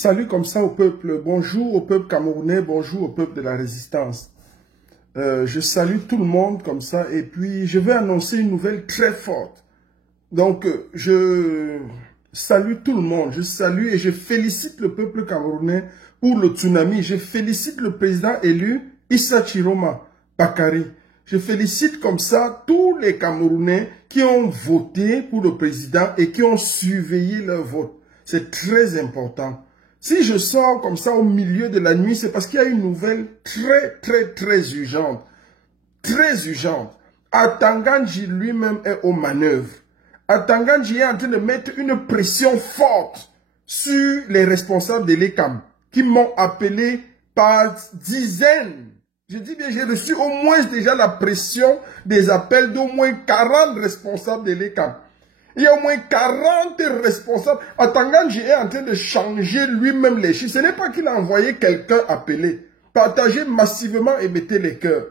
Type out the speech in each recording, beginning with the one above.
Salut comme ça au peuple, bonjour au peuple camerounais, bonjour au peuple de la résistance. Je salue tout le monde comme ça et puis je vais annoncer une nouvelle très forte. Donc je salue tout le monde, je salue et je félicite le peuple camerounais pour le tsunami. Je félicite le président élu Issa Chiroma Bakary. Je félicite comme ça tous les Camerounais qui ont voté pour le président et qui ont surveillé leur vote. C'est très important. Si je sors comme ça au milieu de la nuit, c'est parce qu'il y a une nouvelle très urgente. Très urgente. Atanganji lui-même est aux manœuvres. Atanganji est en train de mettre une pression forte sur les responsables de l'ECAM qui m'ont appelé par dizaines. Je dis bien, j'ai reçu au moins déjà la pression des appels d'au moins 40 responsables de l'ECAM. Il y a au moins 40 responsables. Atanganji est en train de changer lui-même les chiffres. Ce n'est pas qu'il a envoyé quelqu'un appeler. Partagez massivement et mettez les cœurs.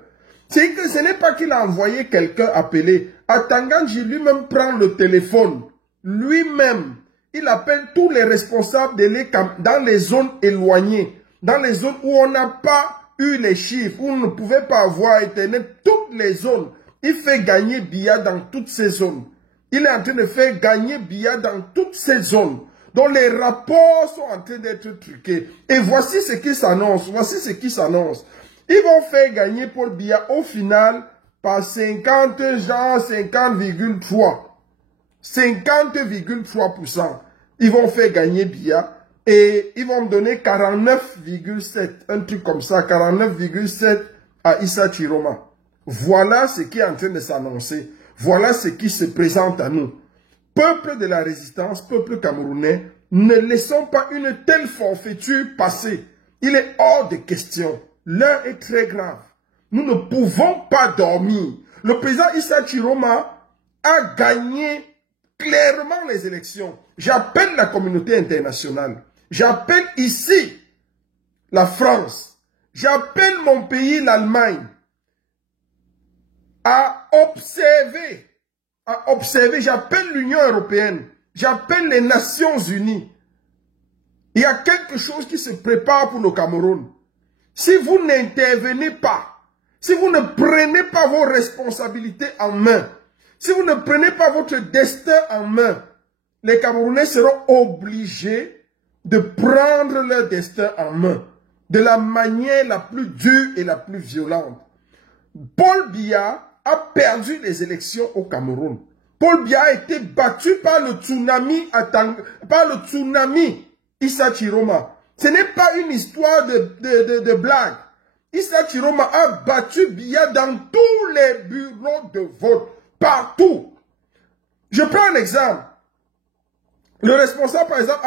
C'est que ce n'est pas qu'il a envoyé quelqu'un appeler. Atanganji lui-même prend le téléphone. Lui-même, il appelle tous les responsables de l'ECAM dans les zones éloignées. Dans les zones où on n'a pas eu les chiffres, où on ne pouvait pas avoir Internet. Toutes les zones. Il fait gagner Biya dans toutes ces zones. Il est en train de faire gagner Biya dans toutes ces zones dont les rapports sont en train d'être truqués. Et voici ce qui s'annonce. Voici ce qui s'annonce. Ils vont faire gagner Paul Biya au final par 50, genre 50,3. 50,3%. Ils vont faire gagner Biya et ils vont me donner 49,7. Un truc comme ça, 49,7 à Issa Chiroma. Voilà ce qui est en train de s'annoncer. Voilà ce qui se présente à nous. Peuple de la résistance, peuple camerounais, ne laissons pas une telle forfaiture passer. Il est hors de question. L'heure est très grave. Nous ne pouvons pas dormir. Le président Issa Chiroma a gagné clairement les élections. J'appelle la communauté internationale. J'appelle ici la France. J'appelle mon pays, l'Allemagne, à observer, j'appelle l'Union européenne, j'appelle les Nations unies. Il y a quelque chose qui se prépare pour le Cameroun. Si vous n'intervenez pas, si vous ne prenez pas vos responsabilités en main, si vous ne prenez pas votre destin en main, les Camerounais seront obligés de prendre leur destin en main de la manière la plus dure et la plus violente. Paul Biya a perdu les élections au Cameroun. Paul Biya a été battu par le tsunami, Issa Chiroma. Ce n'est pas une histoire de blague. Issa Chiroma a battu Biya dans tous les bureaux de vote, partout. Je prends un exemple. Le responsable, par exemple,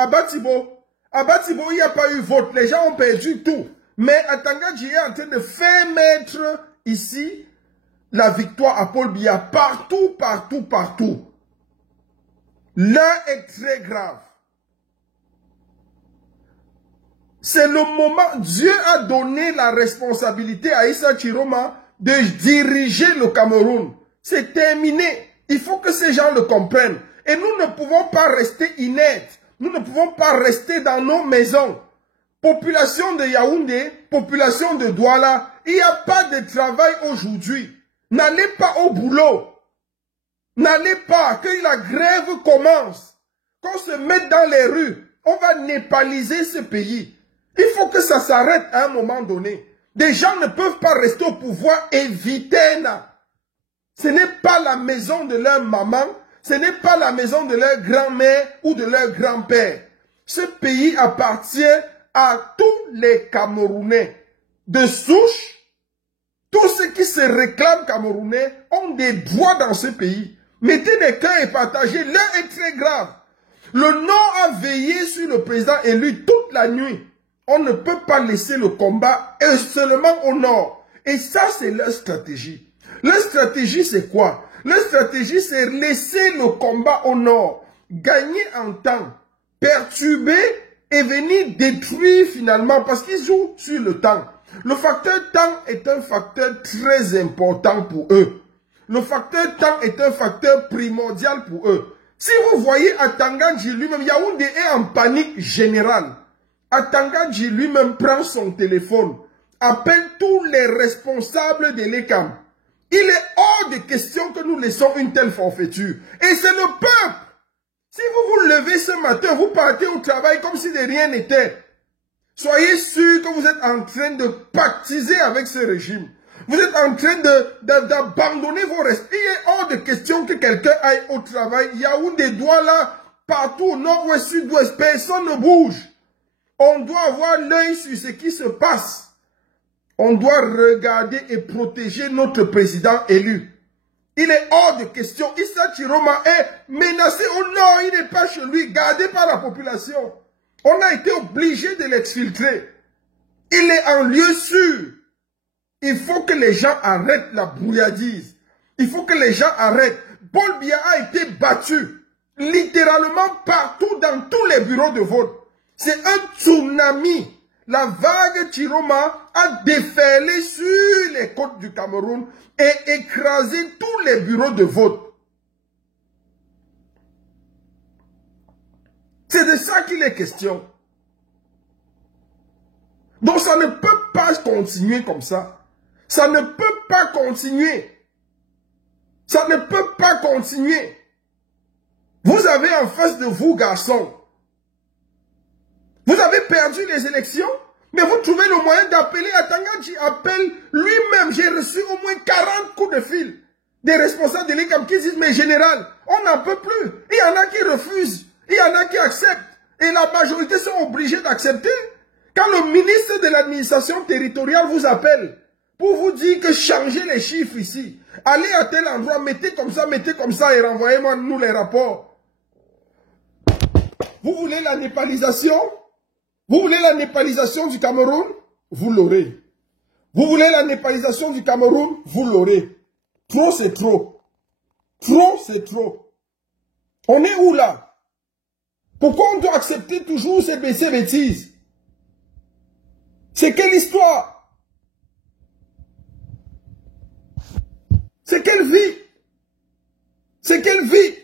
Abatibo, il n'y a pas eu vote. Les gens ont perdu tout. Mais Atanganji est en train de faire mettre ici la victoire à Paul Biya partout. L'heure est très grave. C'est le moment. Dieu a donné la responsabilité à Issa Chiroma de diriger le Cameroun. C'est terminé. Il faut que ces gens le comprennent. Et nous ne pouvons pas rester inertes. Nous ne pouvons pas rester dans nos maisons. Population de Yaoundé, population de Douala, il n'y a pas de travail aujourd'hui. N'allez pas au boulot. N'allez pas, que la grève commence. Qu'on se mette dans les rues. On va népaliser ce pays. Il faut que ça s'arrête à un moment donné. Des gens ne peuvent pas rester au pouvoir et éviter. Ce n'est pas la maison de leur maman. Ce n'est pas la maison de leur grand-mère ou de leur grand-père. Ce pays appartient à tous les Camerounais. De souche, tous ceux qui se réclament Camerounais ont des droits dans ce pays. Mettez des cœurs et partagez. L'heure est très grave. Le Nord a veillé sur le président élu toute la nuit. On ne peut pas laisser le combat et seulement au Nord. Et ça, c'est leur stratégie. Leur stratégie, c'est quoi? Leur stratégie, c'est laisser le combat au Nord. Gagner en temps. Perturber et venir détruire finalement parce qu'ils jouent sur le temps. Le facteur temps est un facteur très important pour eux. Le facteur temps est un facteur primordial pour eux. Si vous voyez Atanganji lui-même, Yaoundé est en panique générale. Atangadji lui-même prend son téléphone, appelle tous les responsables de l'ECAM. Il est hors de question que nous laissons une telle forfaiture. Et c'est le peuple. Si vous vous levez ce matin, vous partez au travail comme si de rien n'était. Soyez sûr que vous êtes en train de pactiser avec ce régime. Vous êtes en train d'abandonner vos respects. Il est hors de question que quelqu'un aille au travail. Yaoundé doit là, partout au nord-ouest, sud-ouest, personne ne bouge. On doit avoir l'œil sur ce qui se passe. On doit regarder et protéger notre président élu. Il est hors de question. Issa Chiroma est menacé au nord. Il n'est pas chez lui, gardé par la population. On a été obligé de l'exfiltrer. Il est en lieu sûr. Il faut que les gens arrêtent la brouillardise. Il faut que les gens arrêtent. Paul Biya a été battu. Littéralement partout dans tous les bureaux de vote. C'est un tsunami. La vague Chiroma a déferlé sur les côtes du Cameroun et écrasé tous les bureaux de vote. C'est de ça qu'il est question. Donc ça ne peut pas continuer comme ça. Ça ne peut pas continuer. Ça ne peut pas continuer. Vous avez en face de vous, garçons, vous avez perdu les élections, mais vous trouvez le moyen d'appeler Atangadji. Appelle lui-même. J'ai reçu au moins 40 coups de fil des responsables de l'ECAM qui disent, mais général, on n'en peut plus. Il y en a qui refusent, il y en a qui acceptent. Et la majorité sont obligés d'accepter. Quand le ministre de l'administration territoriale vous appelle pour vous dire que changez les chiffres ici, allez à tel endroit, mettez comme ça et renvoyez-moi nous les rapports. Vous voulez la népalisation? Vous voulez la népalisation du Cameroun? Vous l'aurez. Vous voulez la népalisation du Cameroun? Vous l'aurez. Trop, c'est trop. Trop, c'est trop. On est où là? Pourquoi on doit accepter toujours ces bêtises? C'est quelle histoire? C'est quelle vie? C'est quelle vie?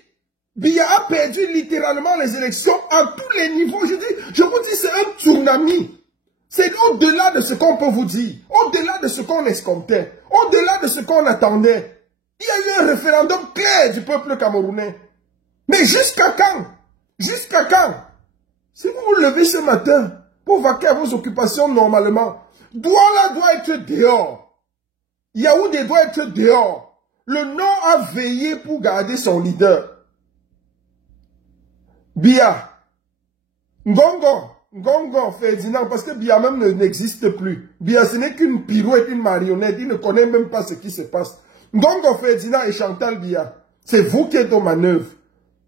Biya a perdu littéralement les élections à tous les niveaux. Je vous dis, c'est un tsunami. C'est au-delà de ce qu'on peut vous dire. Au-delà de ce qu'on escomptait. Au-delà de ce qu'on attendait. Il y a eu un référendum clair du peuple camerounais. Mais jusqu'à quand? Jusqu'à quand? Si vous vous levez ce matin pour vaquer à vos occupations normalement, Douala doit être dehors. Yaoundé doit être dehors. Le Nord a veillé pour garder son leader. Biya, Ngongo, Ferdinand, parce que Biya même n'existe plus. Biya, ce n'est qu'une pirouette, une marionnette. Il ne connaît même pas ce qui se passe. Ngongo, Ferdinand et Chantal Biya, c'est vous qui êtes aux manœuvres.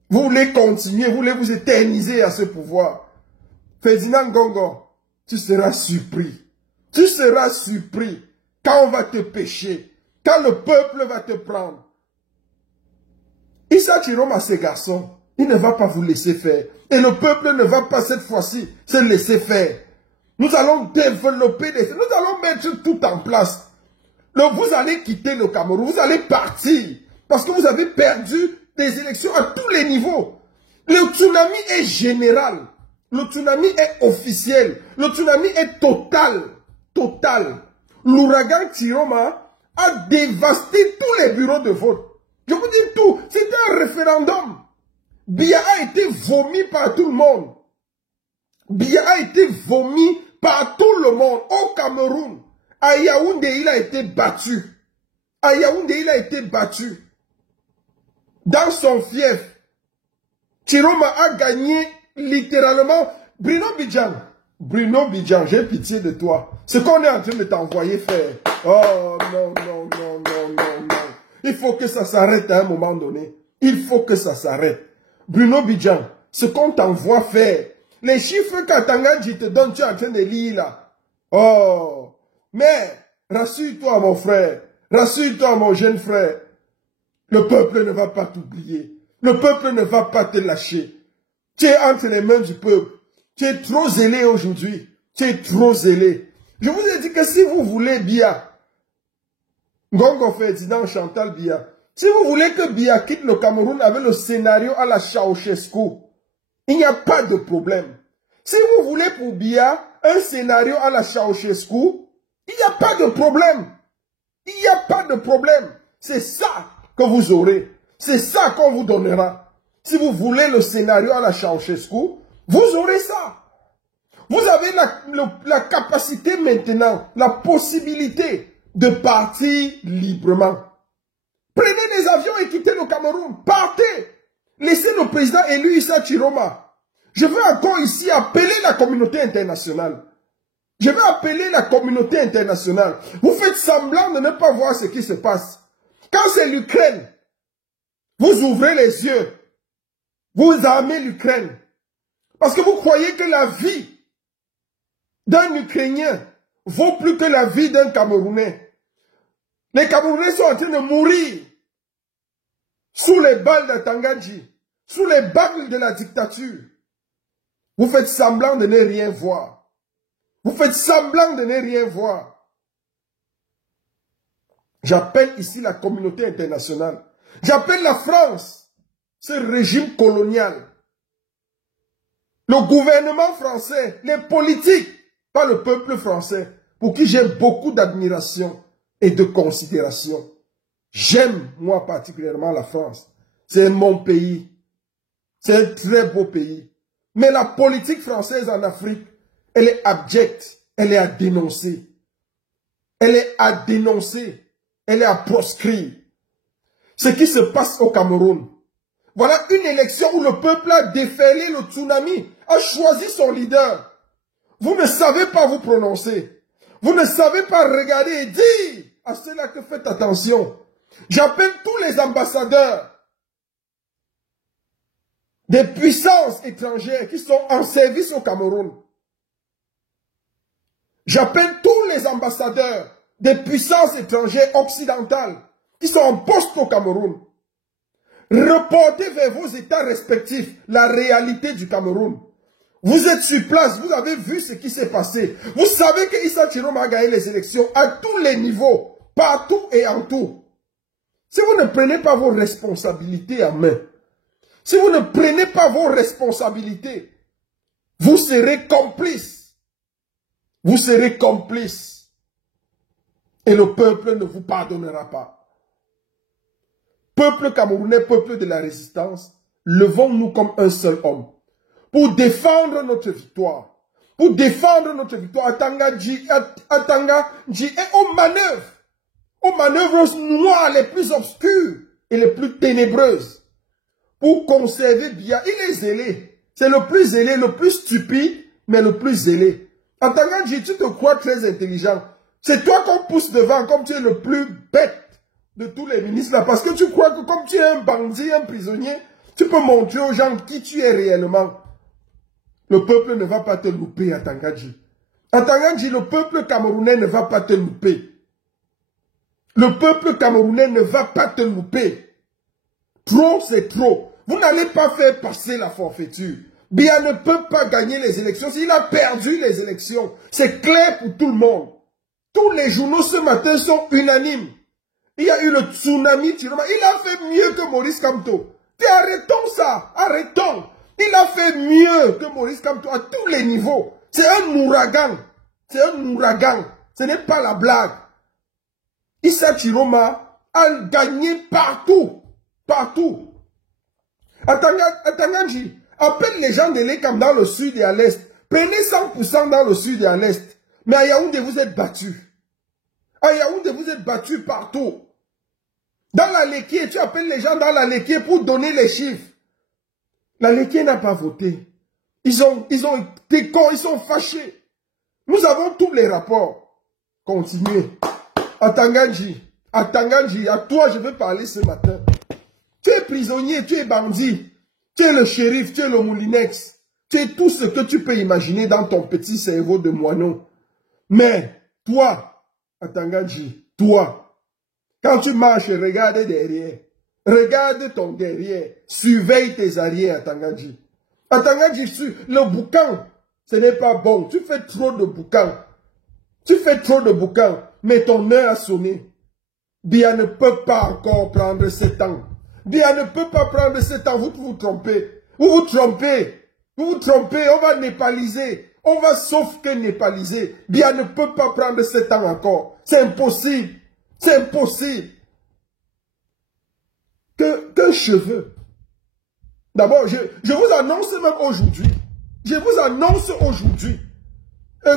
Vous voulez continuer, vous voulez vous éterniser à ce pouvoir. Ferdinand Ngongo, tu seras surpris. Tu seras surpris quand on va te pêcher, quand le peuple va te prendre. Issa Chiroma, ces garçons, il ne va pas vous laisser faire. Et le peuple ne va pas cette fois-ci se laisser faire. Nous allons développer nous allons mettre tout en place. Vous allez quitter le Cameroun, vous allez partir. Parce que vous avez perdu des élections à tous les niveaux. Le tsunami est général. Le tsunami est officiel. Le tsunami est total. Total. L'ouragan Chiroma a dévasté tous les bureaux de vote. Je vous dis tout. C'était un référendum. Biya a été vomi par tout le monde. Biya a été vomi par tout le monde au Cameroun. À Yaoundé, il a été battu. À Yaoundé, il a été battu. Dans son fief, Chiroma a gagné littéralement. Bruno Bidjan, j'ai pitié de toi. Ce qu'on est en train de t'envoyer faire. Oh non, non, non, non, non, non. Il faut que ça s'arrête à un moment donné. Il faut que ça s'arrête. Bruno Bidjan, ce qu'on t'envoie faire, les chiffres qu'Atangadji te donne, tu es en train de lire là. Oh, mais rassure-toi mon frère, rassure-toi mon jeune frère. Le peuple ne va pas t'oublier. Le peuple ne va pas te lâcher. Tu es entre les mains du peuple. Tu es trop zélé aujourd'hui. Tu es trop zélé. Je vous ai dit que si vous voulez Biya, Ngongo Ferdinand, Chantal Biya, si vous voulez que Biya quitte le Cameroun avec le scénario à la Ceausescu, il n'y a pas de problème. Si vous voulez pour Biya un scénario à la Ceausescu, il n'y a pas de problème. Il n'y a pas de problème. C'est ça que vous aurez. C'est ça qu'on vous donnera. Si vous voulez le scénario à la Ceausescu, vous aurez ça. Vous avez la capacité maintenant, la possibilité de partir librement. Prenez des avions et quittez le Cameroun. Partez. Laissez le président élu Issa Chiroma. Je veux encore ici appeler la communauté internationale. Je veux appeler la communauté internationale. Vous faites semblant de ne pas voir ce qui se passe. Quand c'est l'Ukraine, vous ouvrez les yeux. Vous armez l'Ukraine. Parce que vous croyez que la vie d'un Ukrainien vaut plus que la vie d'un Camerounais. Les Camerounais sont en train de mourir sous les balles de Tangadji, sous les balles de la dictature. Vous faites semblant de ne rien voir. Vous faites semblant de ne rien voir. J'appelle ici la communauté internationale. J'appelle la France, ce régime colonial. Le gouvernement français, les politiques, pas le peuple français, pour qui j'ai beaucoup d'admiration et de considération. J'aime, moi particulièrement, la France. C'est mon pays. C'est un très beau pays. Mais la politique française en Afrique, elle est abjecte. Elle est à dénoncer. Elle est à dénoncer. Elle est à proscrire. Ce qui se passe au Cameroun. Voilà une élection où le peuple a déferlé le tsunami, a choisi son leader. Vous ne savez pas vous prononcer. Vous ne savez pas regarder et dire à ceux-là que faites attention. J'appelle tous les ambassadeurs des puissances étrangères qui sont en service au Cameroun. J'appelle tous les ambassadeurs des puissances étrangères occidentales qui sont en poste au Cameroun. Reportez vers vos États respectifs la réalité du Cameroun. Vous êtes sur place, vous avez vu ce qui s'est passé. Vous savez que Issa Chiroma a gagné les élections à tous les niveaux, partout et en tout. Si vous ne prenez pas vos responsabilités en main, si vous ne prenez pas vos responsabilités, vous serez complices. Vous serez complices. Et le peuple ne vous pardonnera pas. Peuple camerounais, peuple de la résistance, levons-nous comme un seul homme. Pour défendre notre victoire. Pour défendre notre victoire. Atangadji est aux manœuvres. Aux manœuvres noires les plus obscures et les plus ténébreuses. Pour conserver Biya. Il est zélé. C'est le plus zélé, le plus stupide, mais le plus zélé. Atangadji, tu te crois très intelligent. C'est toi qu'on pousse devant comme tu es le plus bête de tous les ministres là. Parce que tu crois que comme tu es un bandit, un prisonnier, tu peux montrer aux gens qui tu es réellement. Le peuple ne va pas te louper, Atangadji. Atangadji, le peuple camerounais ne va pas te louper. Le peuple camerounais ne va pas te louper. Trop, c'est trop. Vous n'allez pas faire passer la forfaiture. Biya ne peut pas gagner les élections. S'il a perdu les élections, c'est clair pour tout le monde. Tous les journaux ce matin sont unanimes. Il y a eu le tsunami. Il a fait mieux que Maurice Kamto. Arrêtons ça. Arrêtons. Il a fait mieux que Maurice Kamto à tous les niveaux. C'est un ouragan. C'est un ouragan. Ce n'est pas la blague. Issa Chiroma a gagné partout. Partout. Atangadji, appelle les gens de l'Ekam dans le sud et à l'est. Prenez 100% dans le sud et à l'est. Mais à Yaoundé, vous êtes battus. À Yaoundé, vous êtes battus partout. Dans la Léquié, tu appelles les gens dans la Léquié pour donner les chiffres. La Léquié n'a pas voté. Ils ont été cons, ils sont fâchés. Nous avons tous les rapports. Continuez. Atangadji, à toi je veux parler ce matin. Tu es prisonnier, tu es bandit. Tu es le shérif, tu es le moulinex. Tu es tout ce que tu peux imaginer dans ton petit cerveau de moineau. Mais, toi, Atangadji, toi, quand tu marches, regarde derrière. Regarde ton derrière. Surveille tes arrières, Atangadji. Atangadji, le boucan, ce n'est pas bon. Tu fais trop de boucan. Tu fais trop de boucan. Mais ton heure a sonné. Biya ne peut pas encore prendre 7 ans. Biya ne peut pas prendre 7 ans. Vous vous trompez. Vous vous trompez. Vous vous trompez, on va népaliser. On va sauf que népaliser. Bien ne peut pas prendre 7 ans encore. C'est impossible. C'est impossible. Qu'un cheveu. D'abord, je vous annonce même aujourd'hui. Je vous annonce aujourd'hui.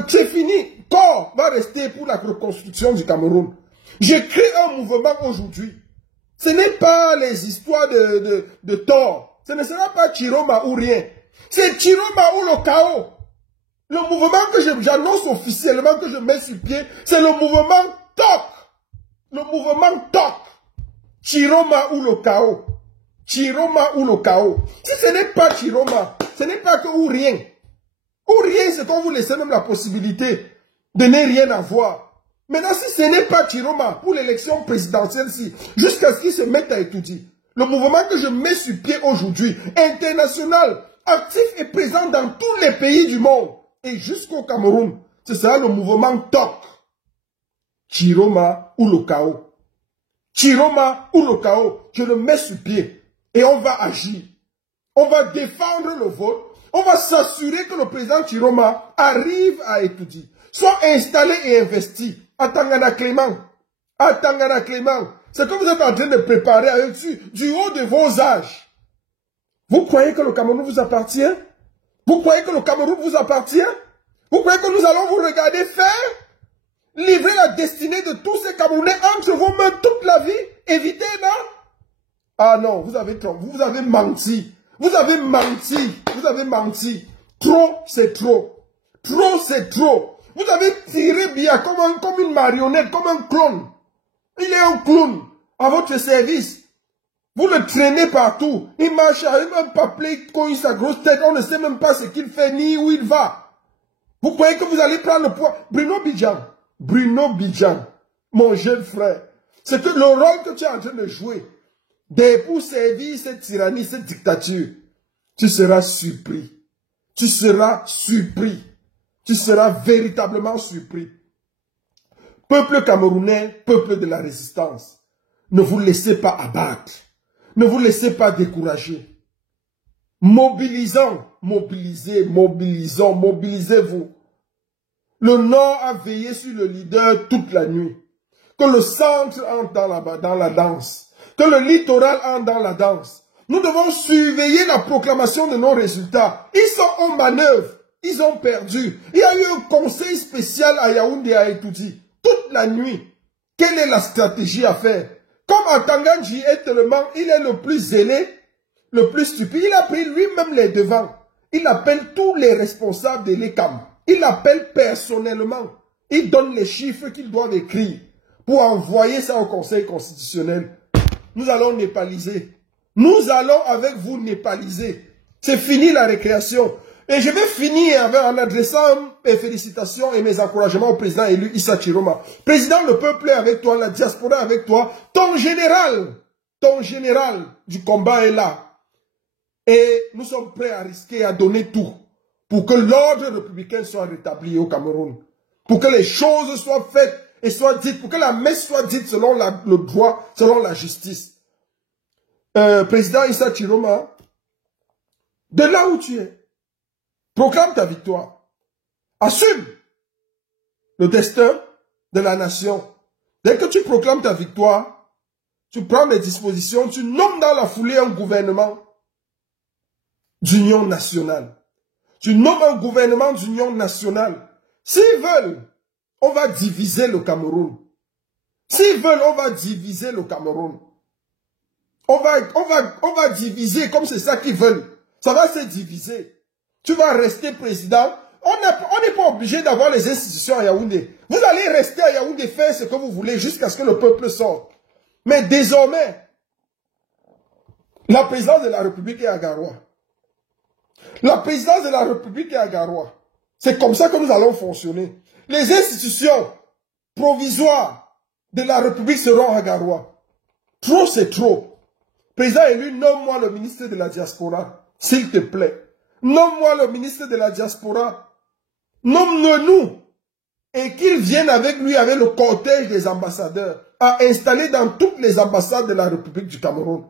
C'est fini. Corps va rester pour la reconstruction du Cameroun. Je crée un mouvement aujourd'hui. Ce n'est pas les histoires de tort. Ce ne sera pas Chiroma ou rien. C'est Chiroma ou le chaos. Le mouvement que j'annonce officiellement, que je mets sur pied, c'est le mouvement TOC. Le mouvement TOC. Chiroma ou le chaos. Chiroma ou le chaos. Si ce n'est pas Chiroma, ce n'est pas que ou rien. Ou rien, c'est qu'on vous laisse même la possibilité de ne rien avoir. Maintenant, si ce n'est pas Chiroma pour l'élection présidentielle, jusqu'à ce qu'ils se mettent à étudier, le mouvement que je mets sur pied aujourd'hui, international, actif et présent dans tous les pays du monde, et jusqu'au Cameroun, ce sera le mouvement TOC. Chiroma ou le chaos. Chiroma ou le chaos, je le mets sur pied. Et on va agir. On va défendre le vote. On va s'assurer que le président Chiroma arrive à étudier. Soit installé et investi à Tangana Clément. À Tangana Clément. C'est que vous êtes en train de préparer avec du haut de vos âges. Vous croyez que le Cameroun vous appartient? Vous croyez que le Cameroun vous appartient? Vous croyez que nous allons vous regarder faire? Livrer la destinée de tous ces Camerounais entre vos mains toute la vie? Évitez, non? Ah non, vous avez menti. Vous avez menti. Vous avez menti. Trop, c'est trop. Trop, c'est trop. Vous avez tiré bien comme une marionnette, comme un clown. Il est un clown à votre service. Vous le traînez partout. Il marche, il ne même pas plaît quand sa grosse tête. On ne sait même pas ce qu'il fait ni où il va. Vous croyez que vous allez prendre le poids? Bruno Bidjan, mon jeune frère, c'est que le rôle que tu es en train de jouer, pour servir cette tyrannie, cette dictature, tu seras surpris. Tu seras surpris. Tu seras véritablement surpris. Peuple camerounais, peuple de la résistance, ne vous laissez pas abattre. Ne vous laissez pas décourager. Mobilisons, mobilisez-vous. Le Nord a veillé sur le leader toute la nuit. Que le centre entre dans la danse. Que le littoral entre dans la danse. Nous devons surveiller la proclamation de nos résultats. Ils sont en manœuvre. Ils ont perdu. Il y a eu un conseil spécial à Yaoundé à Étoudi. Toute la nuit. Quelle est la stratégie à faire? Comme Atanganji est tellement, il est le plus zélé, le plus stupide. Il a pris lui-même les devants. Il appelle tous les responsables de l'ECAM. Il appelle personnellement. Il donne les chiffres qu'ils doivent écrire pour envoyer ça au Conseil constitutionnel. Nous allons népaliser. Nous allons avec vous népaliser. C'est fini la récréation. Et je vais finir en adressant mes félicitations et mes encouragements au président élu Issa Chiroma. Président, le peuple est avec toi, la diaspora est avec toi. Ton général du combat est là. Et nous sommes prêts à risquer, à donner tout pour que l'ordre républicain soit rétabli au Cameroun. Pour que les choses soient faites et soient dites, pour que la messe soit dite selon le droit, selon la justice. Président Issa Chiroma, de là où tu es, proclame ta victoire. Assume le destin de la nation. Dès que tu proclames ta victoire, tu prends les dispositions, tu nommes dans la foulée un gouvernement d'union nationale. Tu nommes un gouvernement d'union nationale. S'ils veulent, on va diviser le Cameroun. S'ils veulent, on va diviser le Cameroun. On va diviser comme c'est ça qu'ils veulent. Ça va se diviser. Tu vas rester président. On n'est pas obligé d'avoir les institutions à Yaoundé. Vous allez rester à Yaoundé, faire ce que vous voulez jusqu'à ce que le peuple sorte. Mais désormais, la présidence de la République est à Garoua. La présidence de la République est à Garoua. C'est comme ça que nous allons fonctionner. Les institutions provisoires de la République seront à Garoua. Trop, c'est trop. Président élu, nomme-moi le ministre de la diaspora, s'il te plaît. Nomme-moi le ministre de la diaspora. Nomme-le-nous. Et qu'il vienne avec lui, avec le cortège des ambassadeurs, à installer dans toutes les ambassades de la République du Cameroun.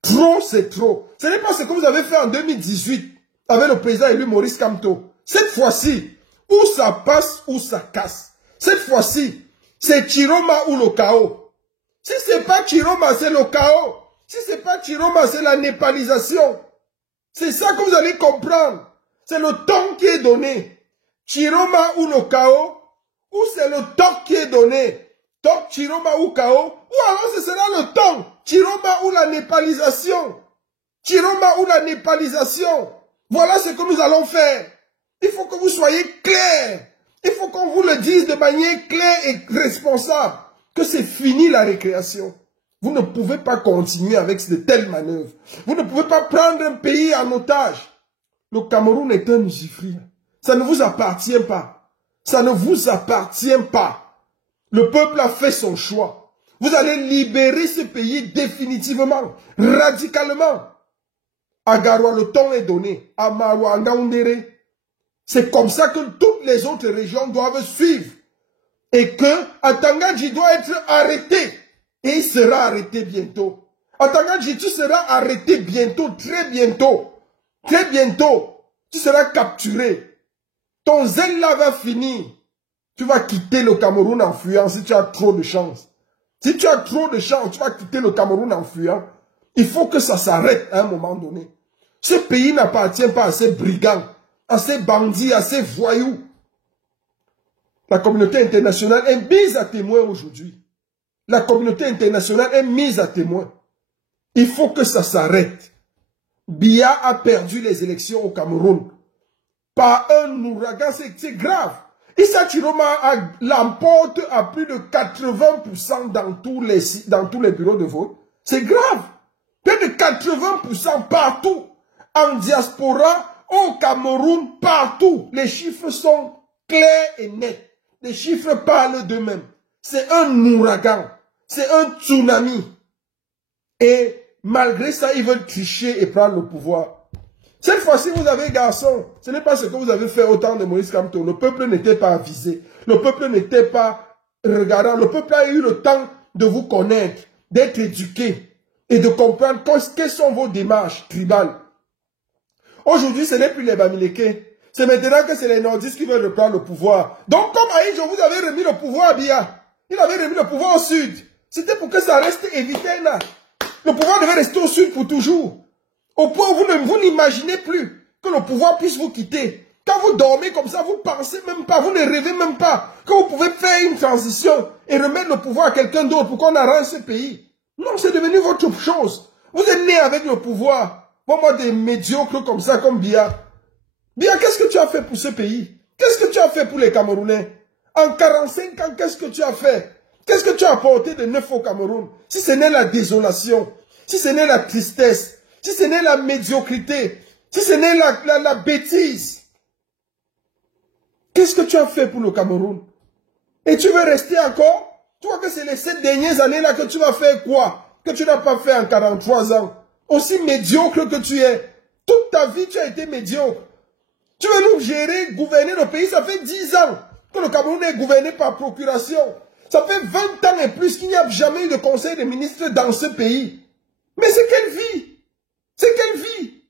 Trop, c'est trop. Ce n'est pas ce que vous avez fait en 2018. avec le président élu Maurice Kamto. Cette fois-ci, où ça passe, où ça casse. Cette fois-ci, c'est Chiroma ou le chaos. Si c'est pas Chiroma, c'est le chaos. Si c'est pas Chiroma, c'est la népalisation. C'est ça que vous allez comprendre. C'est le temps qui est donné. Chiroma ou le chaos, ou c'est le temps qui est donné. Donc Chiroma ou chaos, ou alors ce sera le temps. Chiroma ou la népalisation. Chiroma ou la népalisation. Voilà ce que nous allons faire. Il faut que vous soyez clairs. Il faut qu'on vous le dise de manière claire et responsable. Que c'est fini la récréation. Vous ne pouvez pas continuer avec de telles manœuvres. Vous ne pouvez pas prendre un pays en otage. Le Cameroun est un usufruit. Ça ne vous appartient pas. Ça ne vous appartient pas. Le peuple a fait son choix. Vous allez libérer ce pays définitivement, radicalement. À Garoua, le temps est donné. À Maroua, à Ngaoundéré. C'est comme ça que toutes les autres régions doivent suivre. Et que Atangadji doit être arrêté. Et il sera arrêté bientôt. Atangadji, tu seras arrêté bientôt, très bientôt. Très bientôt. Tu seras capturé. Ton zèle là va finir. Tu vas quitter le Cameroun en fuyant si tu as trop de chance. Si tu as trop de chance, tu vas quitter le Cameroun en fuyant. Il faut que ça s'arrête à un moment donné. Ce pays n'appartient pas à ces brigands, à ces bandits, à ces voyous. La communauté internationale est mise à témoin aujourd'hui. La communauté internationale est mise à témoin. Il faut que ça s'arrête. Biya a perdu les élections au Cameroun. Par un ouragan, c'est grave. Issa Chiroma l'emporte à plus de 80% dans tous les bureaux de vote. C'est grave. Plus de 80% partout. En diaspora, au Cameroun, partout. Les chiffres sont clairs et nets. Les chiffres parlent d'eux-mêmes. C'est un ouragan. C'est un tsunami. Et malgré ça, ils veulent tricher et prendre le pouvoir. Cette fois-ci, vous avez garçon. Ce n'est pas ce que vous avez fait au temps de Moïse Kamto. Le peuple n'était pas avisé. Le peuple n'était pas regardant. Le peuple a eu le temps de vous connaître, d'être éduqué et de comprendre quelles sont vos démarches tribales. Aujourd'hui, ce n'est plus les Bamileke. C'est maintenant que c'est les nordistes qui veulent reprendre le pouvoir. Donc, comme Aïdjo, vous avez remis le pouvoir à Biya. Il avait remis le pouvoir au sud. C'était pour que ça reste évité là. Le pouvoir devait rester au sud pour toujours. Au point où vous n'imaginez plus que le pouvoir puisse vous quitter. Quand vous dormez comme ça, vous ne pensez même pas, vous ne rêvez même pas que vous pouvez faire une transition et remettre le pouvoir à quelqu'un d'autre pour qu'on arrange ce pays. Non, c'est devenu votre chose. Vous êtes né avec le pouvoir. Moi, des médiocres comme ça, comme Biya. Biya, qu'est-ce que tu as fait pour ce pays? Qu'est-ce que tu as fait pour les Camerounais? En 45 ans, qu'est-ce que tu as fait? Qu'est-ce que tu as apporté de neuf au Cameroun? Si ce n'est la désolation, si ce n'est la tristesse, si ce n'est la médiocrité, si ce n'est la bêtise, qu'est-ce que tu as fait pour le Cameroun? Et tu veux rester encore? Tu vois que c'est les 7 dernières années-là que tu vas faire quoi? Que tu n'as pas fait en 43 ans. Aussi médiocre que tu es. Toute ta vie, tu as été médiocre. Tu veux nous gérer, gouverner le pays, ça fait 10 ans que le Cameroun est gouverné par procuration. Ça fait 20 ans et plus qu'il n'y a jamais eu de conseil des ministres dans ce pays. Mais c'est quelle vie? C'est quelle vie?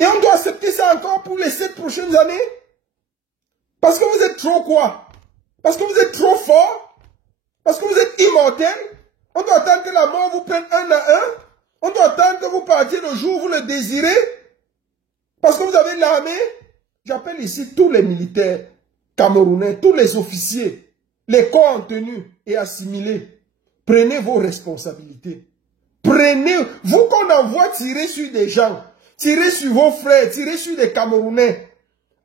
Et on doit accepter ça encore pour les 7 prochaines années? Parce que vous êtes trop quoi? Parce que vous êtes trop fort? Parce que vous êtes immortel? On doit attendre que la mort vous prenne un à un? On doit attendre que vous partiez le jour où vous le désirez? Parce que vous avez l'armée? J'appelle ici tous les militaires camerounais, tous les officiers, les corps en tenue et assimilés. Prenez vos responsabilités. Prenez, vous qu'on envoie tirer sur des gens, tirer sur vos frères, tirer sur des Camerounais,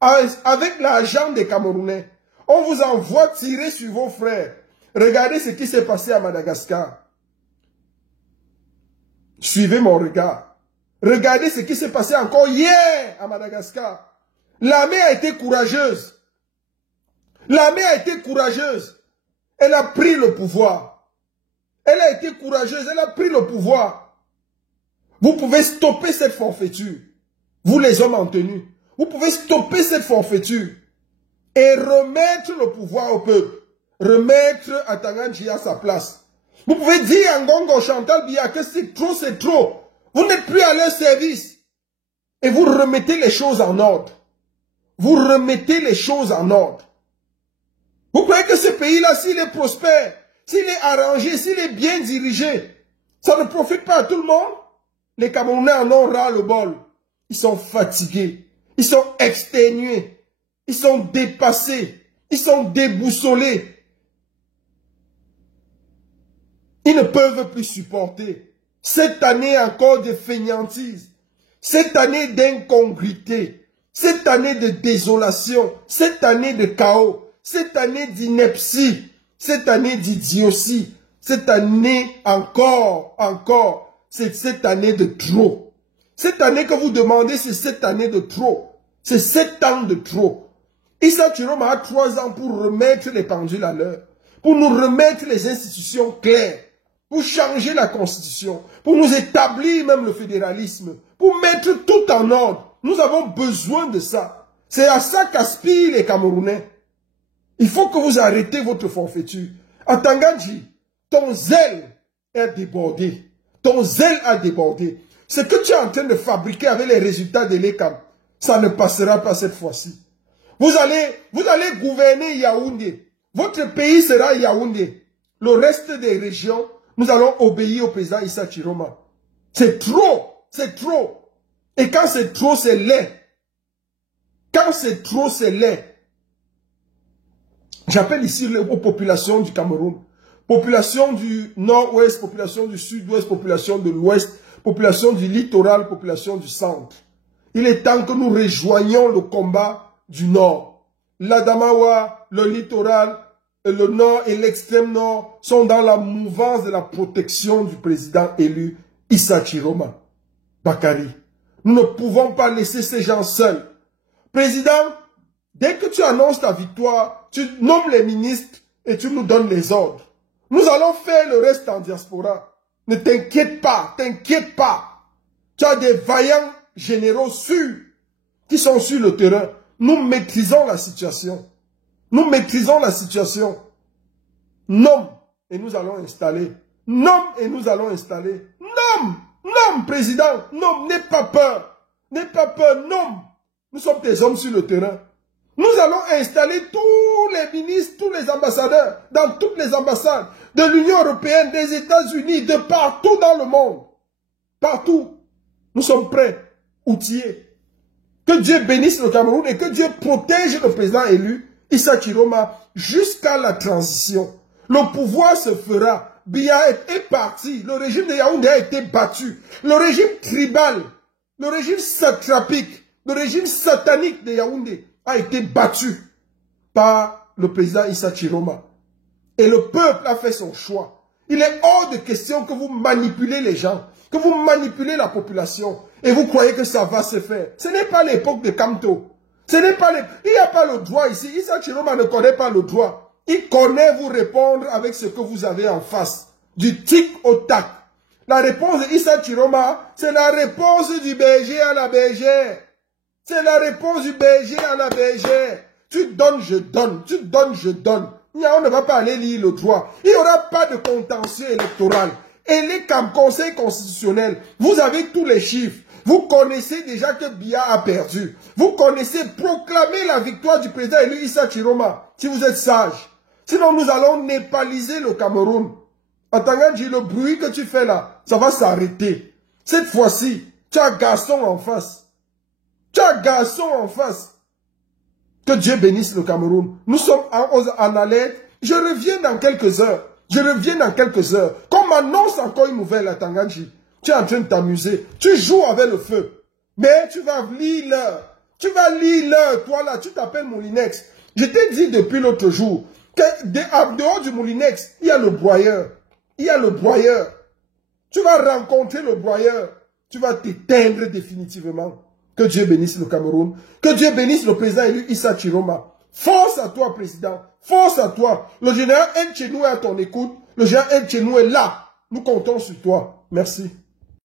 avec l'argent des Camerounais. On vous envoie tirer sur vos frères. Regardez ce qui s'est passé à Madagascar. Suivez mon regard. Regardez ce qui s'est passé encore hier à Madagascar. L'armée a été courageuse. L'armée a été courageuse. Elle a pris le pouvoir. Elle a été courageuse, elle a pris le pouvoir. Vous pouvez stopper cette forfaiture. Vous les hommes en tenue. Vous pouvez stopper cette forfaiture. Et remettre le pouvoir au peuple. Remettre Atangadji à sa place. Vous pouvez dire à Ngongo Chantal Biya que c'est trop, c'est trop. Vous n'êtes plus à leur service. et vous remettez les choses en ordre. Vous remettez les choses en ordre. Vous croyez que ce pays-là, s'il est prospère, s'il est arrangé, s'il est bien dirigé, ça ne profite pas à tout le monde? Les Camerounais en ont ras le bol. Ils sont fatigués. Ils sont exténués. Ils sont dépassés. Ils sont déboussolés. Ils ne peuvent plus supporter. Cette année encore de fainéantise. Cette année d'incongruité. Cette année de désolation. Cette année de chaos. Cette année d'ineptie, cette année d'idiotie, cette année encore, c'est cette année de trop. Cette année que vous demandez, c'est cette année de trop. C'est 7 ans de trop. Issa Chiroma a 3 ans pour remettre les pendules à l'heure, pour nous remettre les institutions claires, pour changer la constitution, pour nous établir même le fédéralisme, pour mettre tout en ordre. Nous avons besoin de ça. C'est à ça qu'aspirent les Camerounais. Il faut que vous arrêtez votre forfaiture. Atangadji, ton zèle est débordé. Ton zèle a débordé. Ce que tu es en train de fabriquer avec les résultats de l'ECAM, ça ne passera pas cette fois-ci. Vous allez gouverner Yaoundé. Votre pays sera Yaoundé. Le reste des régions, nous allons obéir au président Issa Chiroma. C'est trop. C'est trop. Et quand c'est trop, c'est laid. Quand c'est trop, c'est laid. J'appelle ici aux populations du Cameroun, population du nord-ouest, population du sud-ouest, population de l'ouest, population du littoral, population du centre. Il est temps que nous rejoignions le combat du nord. L'Adamawa, le littoral, le nord et l'extrême nord sont dans la mouvance de la protection du président élu Issa Chiroma Bakari. Nous ne pouvons pas laisser ces gens seuls. Président, dès que tu annonces ta victoire, tu nommes les ministres et tu nous donnes les ordres. Nous allons faire le reste en diaspora. Ne t'inquiète pas, t'inquiète pas. Tu as des vaillants généraux sûrs qui sont sur le terrain. Nous maîtrisons la situation. Nous maîtrisons la situation. Nomme et nous allons installer. Nomme et nous allons installer. Nomme, nomme, président, nomme, n'aie pas peur. N'aie pas peur, nomme. Nous sommes des hommes sur le terrain. Nous allons installer tous les ministres, tous les ambassadeurs, dans toutes les ambassades de l'Union européenne, des États-Unis, de partout dans le monde. Partout. Nous sommes prêts, outillés. Que Dieu bénisse le Cameroun et que Dieu protège le président élu, Issa Chiroma, jusqu'à la transition. Le pouvoir se fera. Biya est parti. Le régime de Yaoundé a été battu. Le régime tribal, le régime satrapique, le régime satanique de Yaoundé a été battu par le président Issa Chiroma. Et le peuple a fait son choix. Il est hors de question que vous manipulez les gens, que vous manipulez la population, et vous croyez que ça va se faire. Ce n'est pas l'époque de Kamto. Ce n'est pas il n'y a pas le droit ici. Issa Chiroma ne connaît pas le droit. Il connaît vous répondre avec ce que vous avez en face. Du tic au tac. La réponse d'Issa Chiroma, c'est la réponse du berger à la bergère. C'est la réponse du berger à la bergère. Tu donnes, je donne. Tu donnes, je donne. On ne va pas aller lire le droit. Il n'y aura pas de contentieux électoral. Et les conseils constitutionnels, vous avez tous les chiffres. Vous connaissez déjà que Biya a perdu. Vous connaissez proclamer la victoire du président élu Issa Chiroma, si vous êtes sage. Sinon, nous allons népaliser le Cameroun. En tant que le bruit que tu fais là, ça va s'arrêter. Cette fois-ci, tu as garçon en face. Tu as garçon en face. Que Dieu bénisse le Cameroun. Nous sommes en alerte. Je reviens dans quelques heures. Je reviens dans quelques heures. Qu'on m'annonce encore une nouvelle à Tanganji. Tu es en train de t'amuser. Tu joues avec le feu. Mais tu vas lire l'heure. Tu vas lire l'heure. Toi là, tu t'appelles Moulinex. Je t'ai dit depuis l'autre jour que dehors du Moulinex, il y a le broyeur. Il y a le broyeur. Tu vas rencontrer le broyeur. Tu vas t'éteindre définitivement. Que Dieu bénisse le Cameroun. Que Dieu bénisse le président élu Issa Chiroma. Force à toi, président. Force à toi. Le général Nchenou est à ton écoute. Le général Nchenou est là. Nous comptons sur toi. Merci.